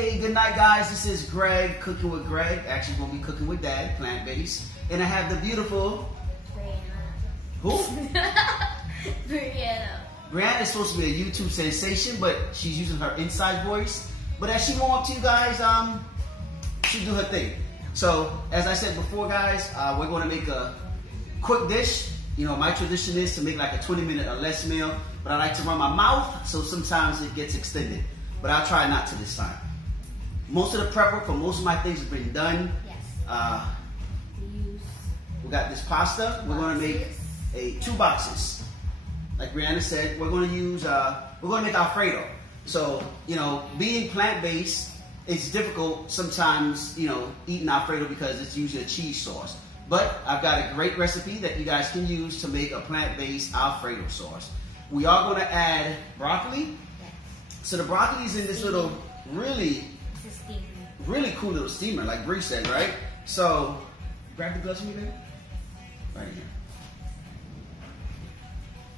Hey, good night, guys. This is Greg, cooking with Greg. Actually, we'll be cooking with Dad, plant-based. And I have the beautiful... Brianna. Who? Brianna. Brianna is supposed to be a YouTube sensation, but she's using her inside voice. But as she warms up to you guys, she'll do her thing. So, as I said before, guys, we're going to make a quick dish. You know, my tradition is to make like a 20-minute or less meal, but I like to run my mouth, so sometimes it gets extended. But I'll try not to this time. Most of the prep work for most of my things has been done. Yes. We got this pasta. We're going to make 2 boxes. Like Brianna said, we're going to use, we're going to make Alfredo. So, you know, being plant-based, it's difficult sometimes, you know, eating Alfredo because it's usually a cheese sauce. But I've got a great recipe that you guys can use to make a plant-based Alfredo sauce. We are going to add broccoli. Yes. So the broccoli is in this little really cool little steamer, like Bree said, right? So, grab the gloves for me, baby. Right here.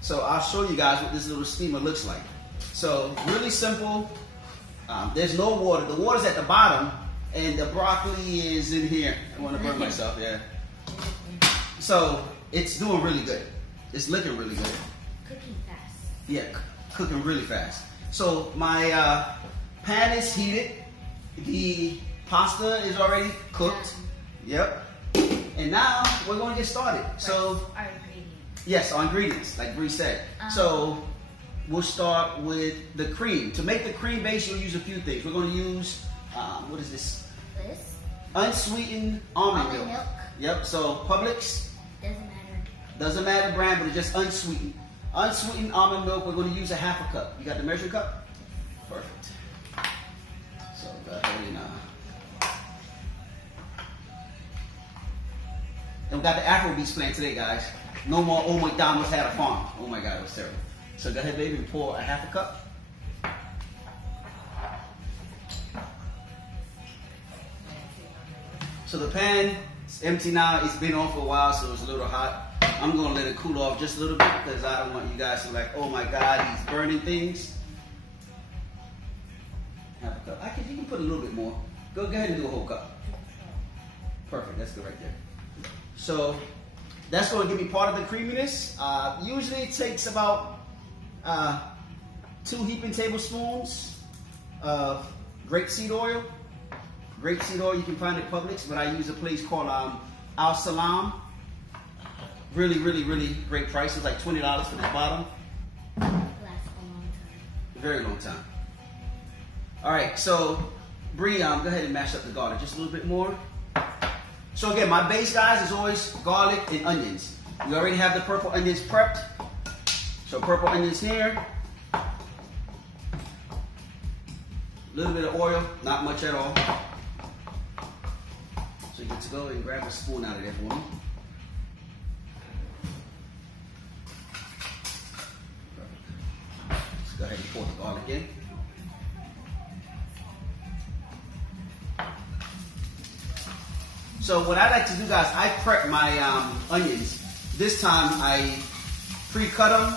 So I'll show you guys what this little steamer looks like. So really simple. There's no water. The water's at the bottom, and the broccoli is in here. I want to burn myself, yeah. So it's doing really good. It's looking really good. Cooking fast. Yeah, cooking really fast. So my pan is heated. The pasta is already cooked. Yep. And now we're going to get started. So our ingredients. Yes, our ingredients, like Bree said. So we'll start with the cream. To make the cream base, you'll use a few things. We're going to use, what is this? This? Unsweetened almond milk. Yep, so Publix. Doesn't matter. Doesn't matter the brand, but it's just unsweetened. Unsweetened almond milk, we're going to use a 1/2 cup. You got the measuring cup? Perfect. So go ahead and... And we got the Afrobeats playing today, guys. No more Old McDonald's had a farm. Oh my God, it was terrible. So go ahead, baby, and pour a 1/2 cup. So the pan is empty now. It's been on for a while, so it's a little hot. I'm gonna let it cool off just a little bit because I don't want you guys to be like, oh my God, he's burning things. 1/2 cup. You can put a little bit more. Go ahead and do a whole cup. Perfect, that's good right there. So that's going to give me part of the creaminess. Usually it takes about 2 heaping tablespoons of grapeseed oil. Grapeseed oil you can find at Publix, but I use a place called Al Salam. Really, really, really great price. It's like $20 for this bottle. Lasts a long time. Very long time. All right, so Bree, go ahead and mash up the garlic just a little bit more. So again, my base, guys, is always garlic and onions. We already have the purple onions prepped. So purple onions here. A little bit of oil, not much at all. So you get to go and grab a spoon out of there for me. Perfect. Let's go ahead and pour the garlic in. So what I like to do, guys, I prep my onions. This time I pre-cut them,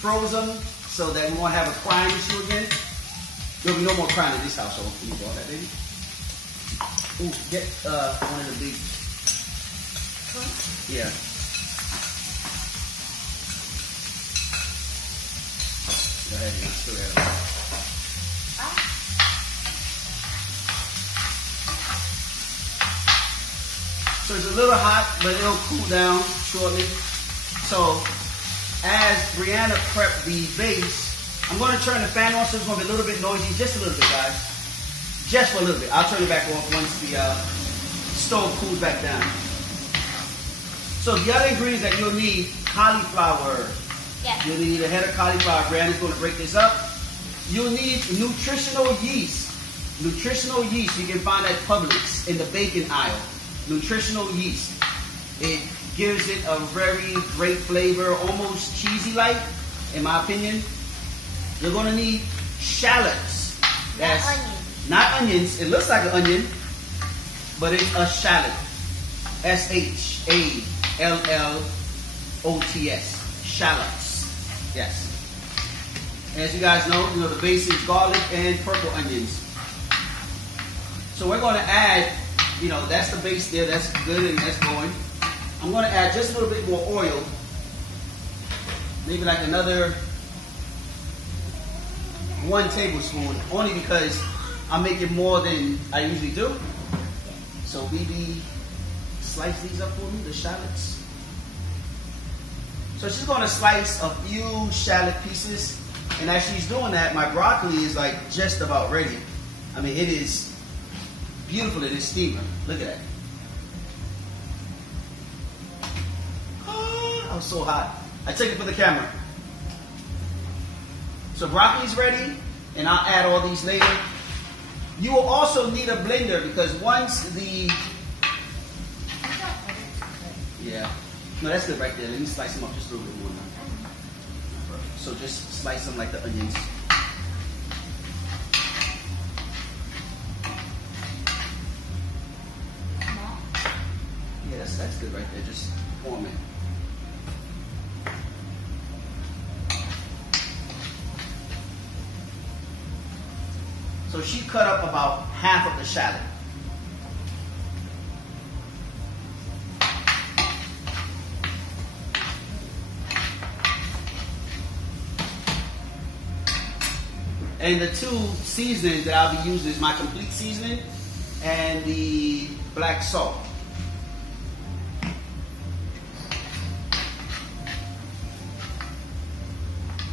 froze them, so that we won't have a crying issue again. There'll be no more crying in this household. Can you do all that, baby? Ooh, get one of the big... Yeah. Go ahead and stir that up. So it's a little hot, but it'll cool down shortly. So as Brianna prepped the base, I'm going to turn the fan on, so it's going to be a little bit noisy, just a little bit, guys. Just for a little bit. I'll turn it back off once the stove cools back down. So the other ingredients that you'll need, cauliflower. Yes. You'll need a head of cauliflower. Brianna's going to break this up. You'll need nutritional yeast. Nutritional yeast you can find at Publix in the baking aisle. Nutritional yeast. It gives it a very great flavor, almost cheesy-like, in my opinion. You're going to need shallots. That's not onions. It looks like an onion, but it's a shallot. S-H-A-L-L-O-T-S. Shallots. Yes. As you guys know, the base is garlic and purple onions. So we're going to add, you know, that's the base there. That's good and that's going. I'm going to add just a little bit more oil. Maybe like another 1 tablespoon, only because I'm making more than I usually do. So BB, slice these up for me, the shallots. So she's going to slice a few shallot pieces. And as she's doing that, my broccoli is like just about ready. I mean, it is beautiful in this steamer. Look at that. Oh, I'm so hot. I take it for the camera. So broccoli's ready, and I'll add all these later. You will also need a blender because once the... Yeah. No, that's good right there. Let me slice them up just a little bit more now. So just slice them like the onions. Yeah, that's good right there. Just form it. So she cut up about half of the shallot. And the 2 seasonings that I'll be using is my complete seasoning and the black salt.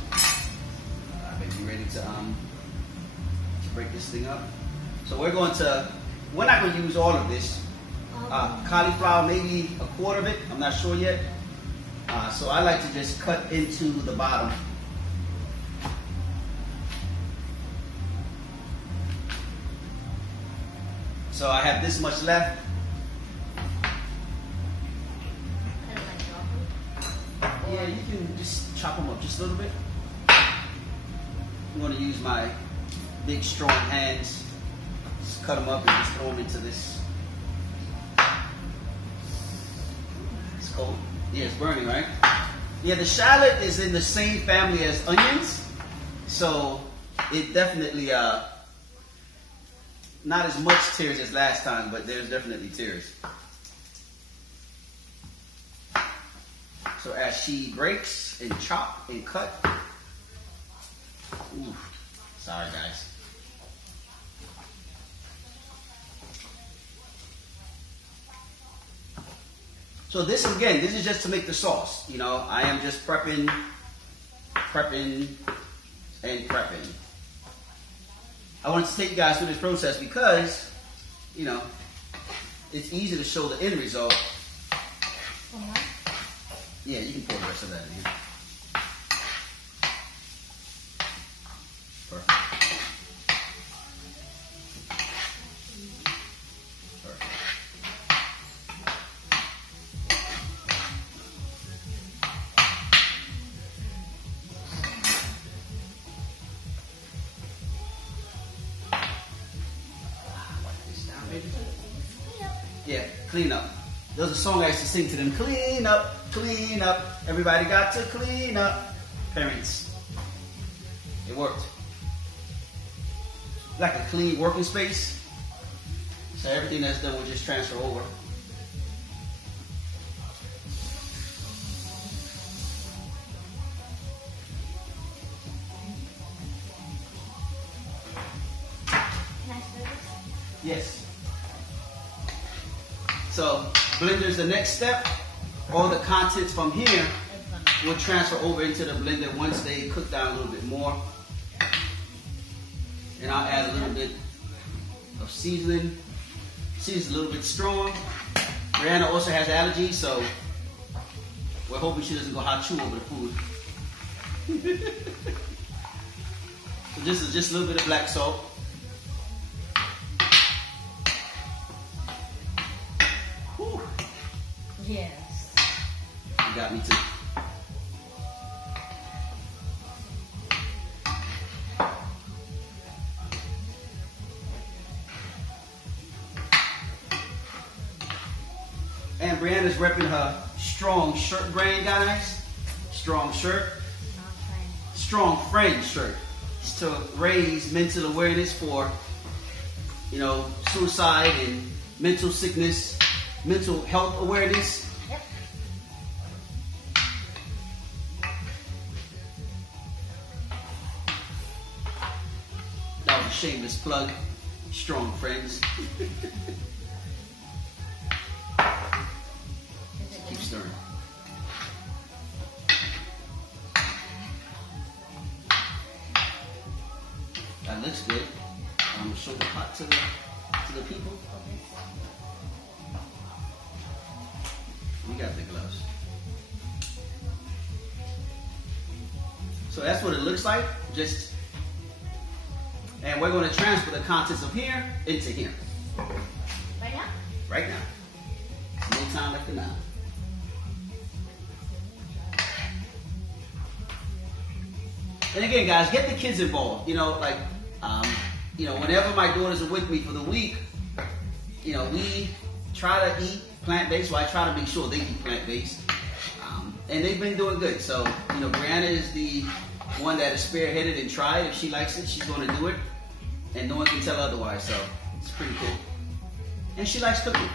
I may be ready to break this thing up. So we're not going to use all of this. Cauliflower, maybe a quarter of it. I'm not sure yet. So I like to just cut into the bottom. So I have this much left. Yeah, you can just chop them up just a little bit. I'm going to use my big strong hands. Just cut them up and just throw them into this. It's cold. Yeah, it's burning, right? Yeah, the shallot is in the same family as onions. So it definitely... not as much tears as last time, but there's definitely tears. So as she breaks and chop and cut. Ooh, sorry guys. So this is just to make the sauce. You know, I am just prepping, and prepping. I wanted to take you guys through this process because, you know, it's easy to show the end result. Yeah, you can pour the rest of that in here. Perfect. Perfect. Yeah, clean up. There's a song I used to sing to them. Clean up, clean up. Everybody got to clean up. Parents. It worked. Like a clean working space. So everything that's done will just transfer over. Can I stir this? Yes. So, blender's the next step. All the contents from here will transfer over into the blender once they cook down a little bit more. And I'll add a little bit of seasoning. Season's a little bit strong. Brianna also has allergies, so we're hoping she doesn't go hachoo over the food. So this is just a little bit of black salt. Yes. You got me too. And Brianna's repping her strong shirt brand, guys. Strong shirt. Strong friend shirt. It's to raise mental awareness for you know, suicide and mental sickness, mental health awareness. Yep. That was a shameless plug. Strong friends. Keep stirring. That looks good. I'm gonna show the pot to the people. We got the gloves. So that's what it looks like. And we're going to transfer the contents of here into here. Right now? Right now. No time left now. And again, guys, get the kids involved. You know, like, you know, whenever my daughters are with me for the week, you know, we try to eat plant-based. Well, I try to make sure they eat plant-based. And they've been doing good. So, you know, Brianna is the one that is spearheaded and tried. If she likes it, she's going to do it. And no one can tell otherwise. So, it's pretty cool. And she likes cooking.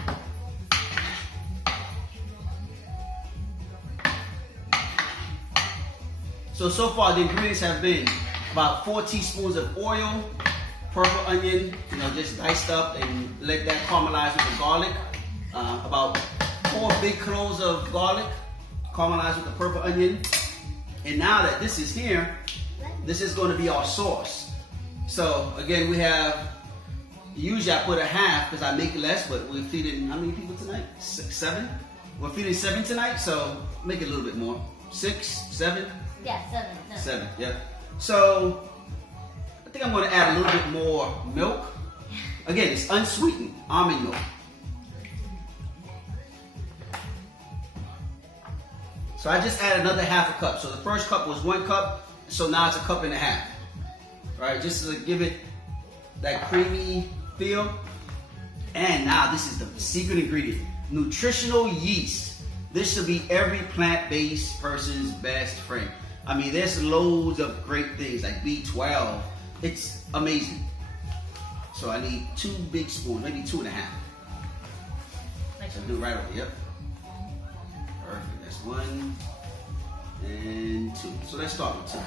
So far the ingredients have been about 4 teaspoons of oil, purple onion, you know, just diced up and let that caramelize with the garlic. About 4 big cloves of garlic, caramelized with the purple onion. And now that this is here, this is going to be our sauce. So again, we have, usually I put a half because I make less, but we're feeding, how many people tonight? 7? We're feeding 7 tonight, so make it a little bit more. 6, 7? Yeah, 7. No. 7, yeah. So I think I'm going to add a little bit more milk. Again, it's unsweetened almond milk. So I just added another half a cup. So the first cup was 1 cup, so now it's 1.5 cups. Right, just to give it that creamy feel. And now this is the secret ingredient, nutritional yeast. This should be every plant-based person's best friend. I mean, there's loads of great things like B12. It's amazing. So I need 2 big spoons, maybe 2.5. So do it right over, yep. Perfect, that's 1 and 2. So let's start with 2.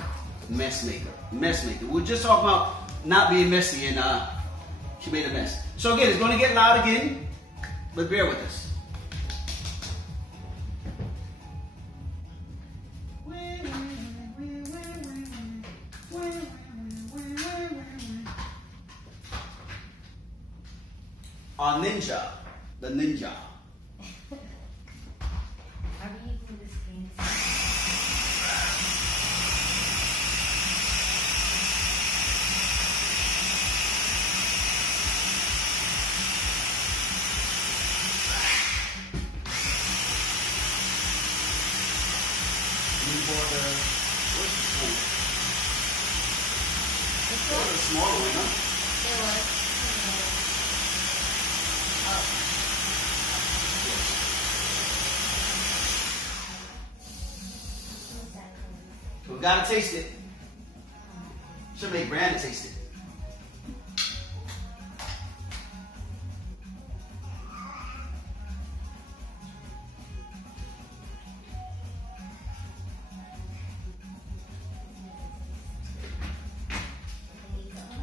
Mess maker. We're just talking about not being messy, and she made a mess. So again, it's going to get loud again, but bear with us. Our ninja, the ninja. Are we using this game? Where's the spoon? This That one? was a smaller one, huh? It was. So we gotta taste it. Should make Brandon taste it.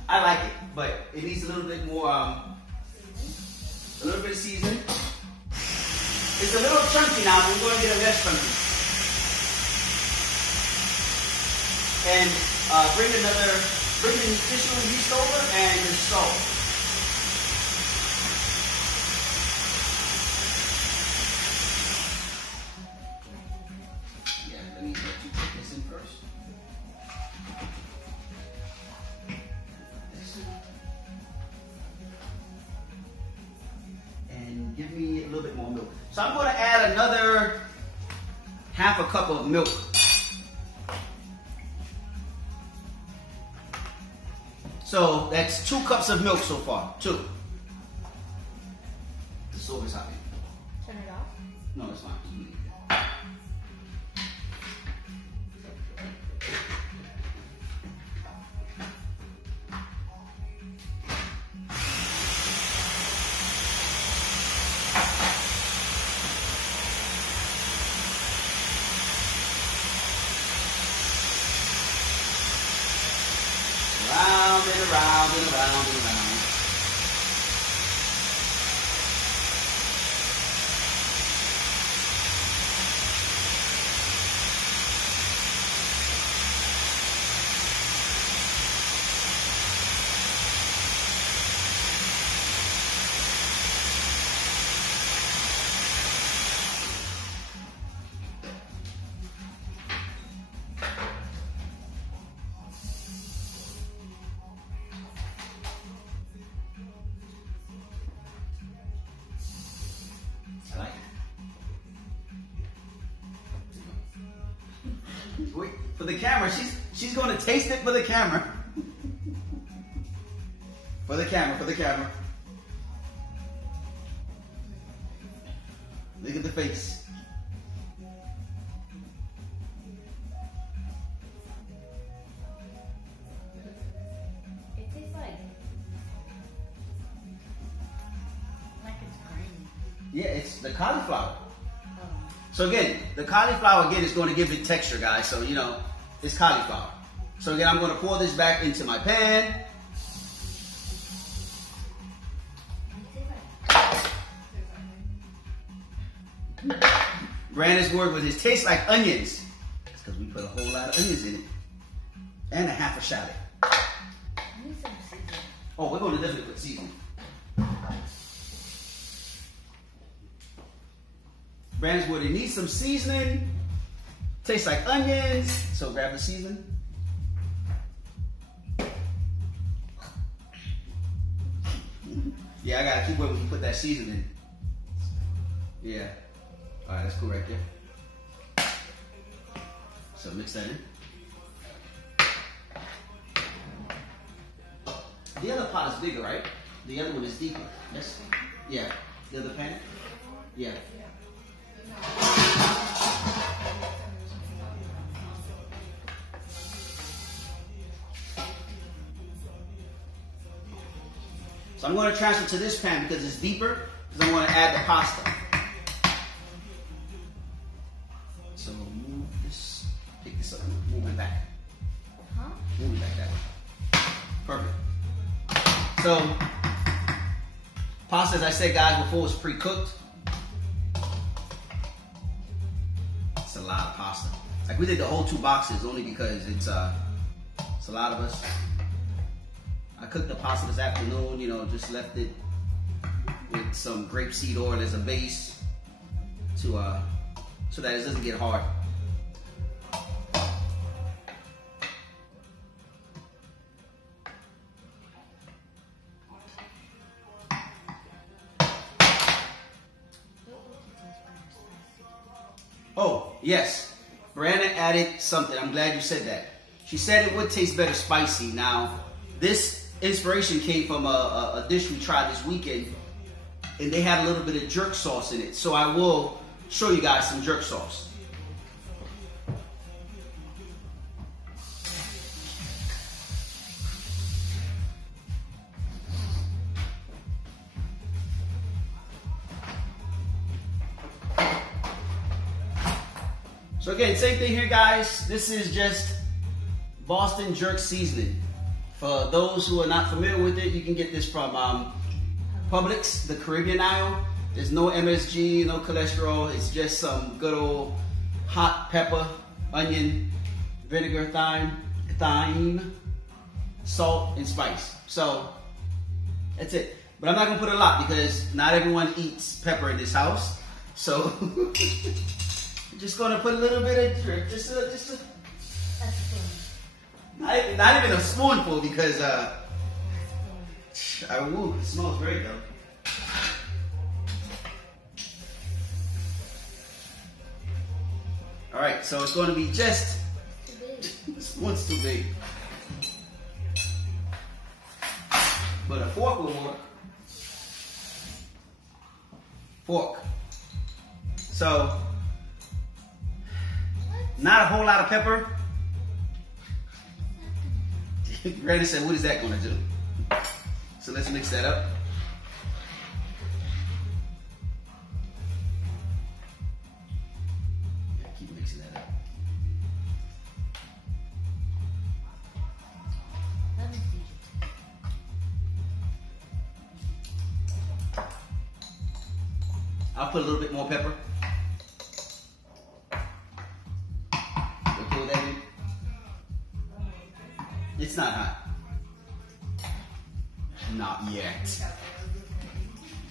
I like it, but it needs a little bit more, a little bit of seasoning. It's a little chunky now, but we're going to get it less chunky. And bring the nutritional yeast over and the salt. Yeah, let me let you put this in first. And give me a little bit more milk. So I'm going to add another half a cup of milk. So that's 2 cups of milk so far. 2. The stove is hot. Turn it off. No, it's fine. and around and around and around. Wait, for the camera, she's going to taste it for the camera. For the camera, for the camera. Look at the face. It tastes like it's green. Yeah, it's the cauliflower. So again, the cauliflower again is going to give it texture, guys. So you know, it's cauliflower. So again, I'm going to pour this back into my pan. Brandon's word was it tastes like onions. It's because we put a whole lot of onions in it. And a half a shallot. I need some seasoning. Oh, we're going to definitely put seasoning. Brandon's word, it needs some seasoning. Tastes like onions. So grab the seasoning. Yeah, I gotta keep waiting when you put that seasoning. Yeah. Alright, that's cool right there. So mix that in. The other pot is bigger, right? The other one is deeper. Yes? Yeah. The other pan? Yeah. So I'm going to transfer to this pan because it's deeper, because I'm going to add the pasta. So move this, pick this up, move it back. Huh? Move it back that way. Perfect. So, pasta, as I said, guys, before, was pre-cooked. It's a lot of pasta. Like, we did the whole 2 boxes only because it's a lot of us. I cooked the pasta this afternoon, you know, just left it with some grapeseed oil as a base to so that it doesn't get hard. Oh, yes. Miranda added something. I'm glad you said that. She said it would taste better spicy. Now, this inspiration came from a dish we tried this weekend, and they had a little bit of jerk sauce in it. So I will show you guys some jerk sauce. So again, same thing here, guys. This is just Boston jerk seasoning. For those who are not familiar with it, you can get this from Publix, the Caribbean aisle. There's no MSG, no cholesterol. It's just some good old hot pepper, onion, vinegar, thyme, salt, and spice. So that's it. But I'm not gonna put a lot because not everyone eats pepper in this house. So I'm just gonna put a little bit of drip, just a not even a spoonful because it smells great though. All right, so it's going to be just this one's too big, but a fork will work. Fork. So not a whole lot of pepper. Brandon said, what is that going to do? So let's mix that up. Yeah, keep mixing that up. I'll put a little bit more pepper. Okay with that? It's not hot. Not yet.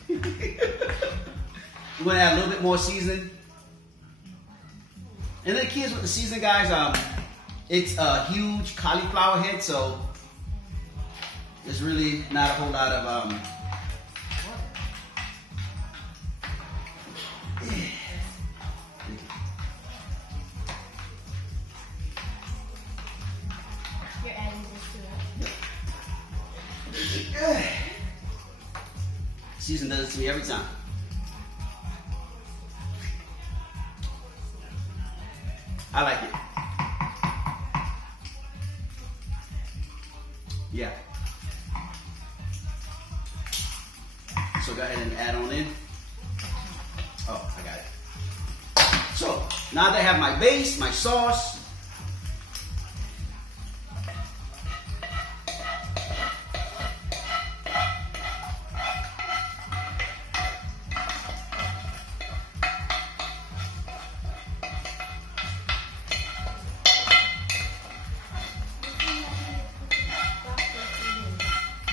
We're gonna add a little bit more seasoning. And then kids with the seasoning, guys, it's a huge cauliflower head, so there's really not a whole lot of You're adding this to it. season does it to me every time. I like it. Yeah. So go ahead and add on in. Oh, I got it. So now that I have my base, my sauce,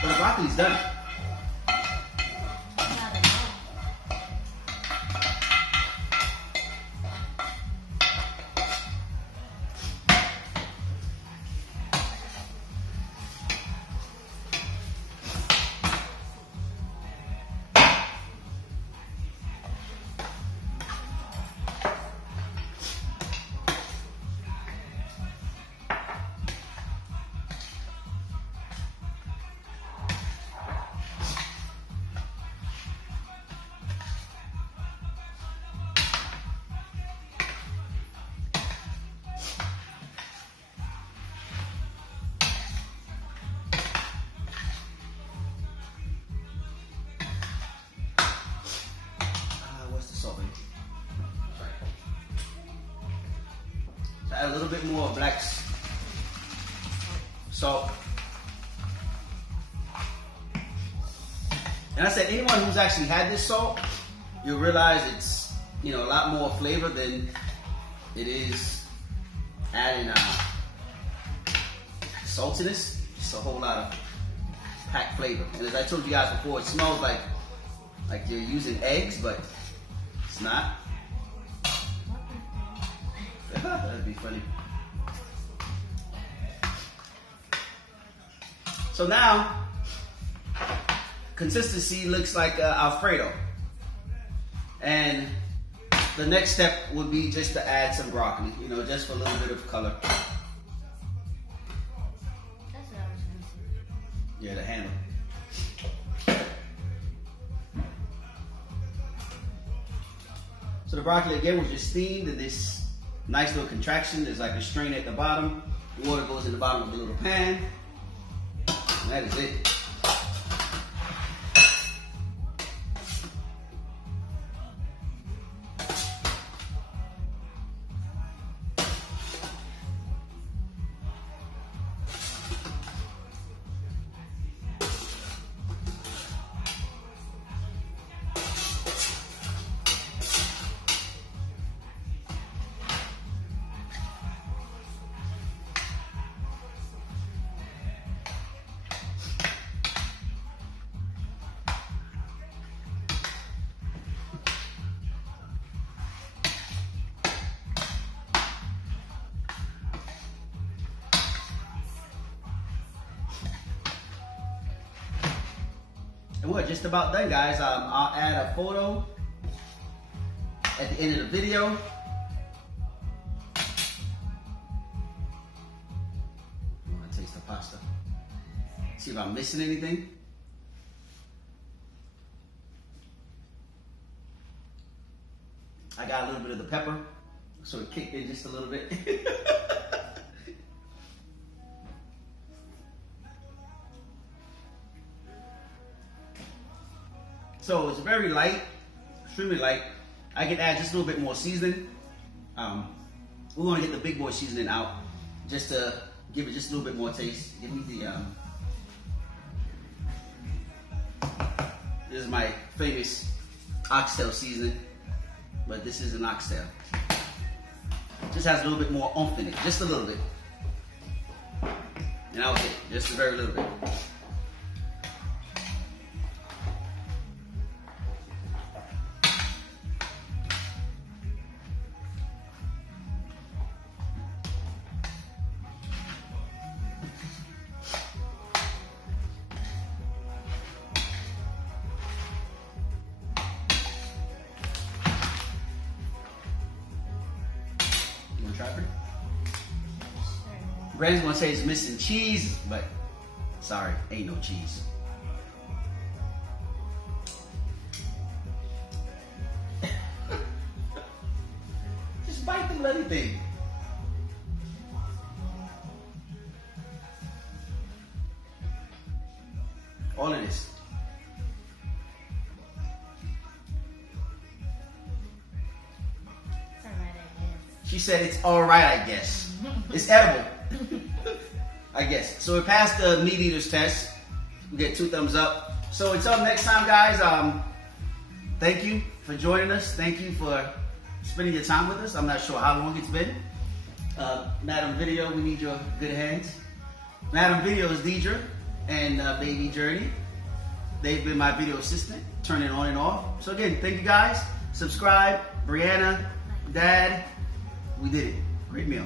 but the broccoli's done. Not enough. What's the salt? So add a little bit more black salt. And I said, anyone who's actually had this salt, you'll realize it's, you know, a lot more flavor than it is adding saltiness. Just a whole lot of packed flavor. And as I told you guys before, it smells like you're using eggs, but it's not. That'd be funny. So now, consistency looks like Alfredo. And the next step would be just to add some broccoli, you know, just for a little bit of color. That's what I was going to say. Yeah, the handle. So the broccoli again was just steamed in this nice little contraction. There's like a strainer at the bottom. Water goes in the bottom of the little pan. And that is it. And we're just about done, guys. I'll add a photo at the end of the video. I want to taste the pasta. See if I'm missing anything. I got a little bit of the pepper, so it kicked in just a little bit. So it's very light, extremely light. I can add just a little bit more seasoning. We're gonna get the big boy seasoning out just to give it just a little bit more taste. Give me the, this is my famous oxtail seasoning, but this is an oxtail. Just has a little bit more oomph in it, just a little bit. And that was it, just a very little bit. Brandon's gonna say it's missing cheese, but sorry, ain't no cheese. Just bite the bloody thing. All of this. It's alright, I guess. She said it's alright, I guess. It's edible. I guess. So we passed the meat eaters test. We get 2 thumbs up. So until next time, guys, thank you for joining us. Thank you for spending your time with us. I'm not sure how long it's been. Madam Video, we need your good hands. Madam Video is Deidre and Baby Journey. They've been my video assistant, turning it on and off. So again, thank you guys. Subscribe. Brianna, Dad, we did it. Great meal.